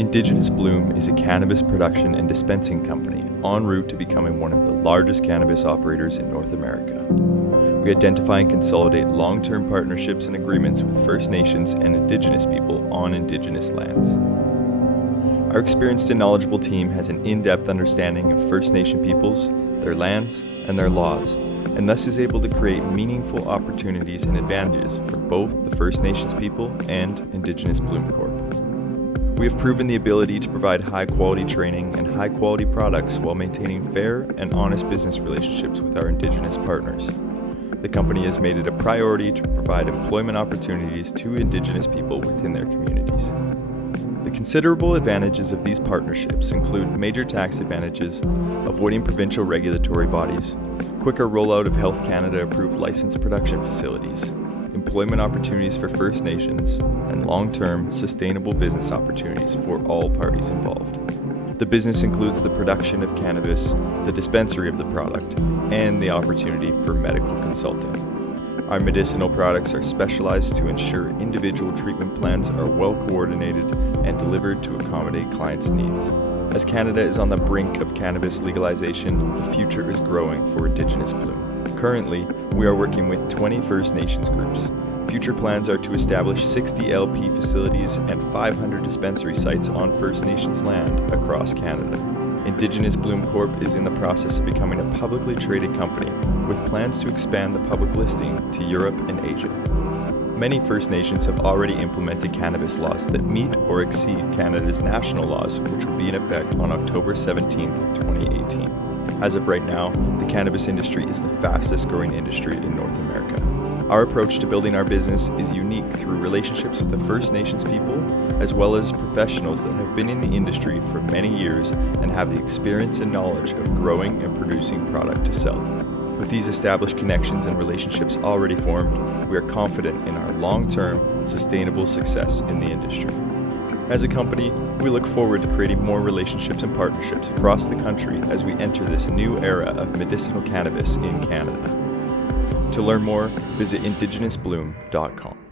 Indigenous Bloom is a cannabis production and dispensing company en route to becoming one of the largest cannabis operators in North America. We identify and consolidate long-term partnerships and agreements with First Nations and Indigenous people on Indigenous lands. Our experienced and knowledgeable team has an in-depth understanding of First Nation peoples, their lands, and their laws, and thus is able to create meaningful opportunities and advantages for both the First Nations people and Indigenous Bloom Corp. We have proven the ability to provide high-quality training and high-quality products while maintaining fair and honest business relationships with our Indigenous partners. The company has made it a priority to provide employment opportunities to Indigenous people within their communities. The considerable advantages of these partnerships include major tax advantages, avoiding provincial regulatory bodies, quicker rollout of Health Canada approved licensed production facilities, employment opportunities for First Nations, and long-term sustainable business opportunities for all parties involved. The business includes the production of cannabis, the dispensary of the product, and the opportunity for medical consulting. Our medicinal products are specialized to ensure individual treatment plans are well coordinated and delivered to accommodate clients' needs. As Canada is on the brink of cannabis legalization, the future is growing for Indigenous Bloom. Currently, we are working with 20 First Nations groups. Future plans are to establish 60 LP facilities and 500 dispensary sites on First Nations land across Canada. Indigenous Bloom Corp is in the process of becoming a publicly traded company with plans to expand the public listing to Europe and Asia. Many First Nations have already implemented cannabis laws that meet or exceed Canada's national laws, which will be in effect on October 17, 2018. As of right now, the cannabis industry is the fastest growing industry in North America. Our approach to building our business is unique through relationships with the First Nations people, as well as professionals that have been in the industry for many years and have the experience and knowledge of growing and producing product to sell. With these established connections and relationships already formed, we are confident in our long-term, sustainable success in the industry. As a company, we look forward to creating more relationships and partnerships across the country as we enter this new era of medicinal cannabis in Canada. To learn more, visit indigenousbloom.com.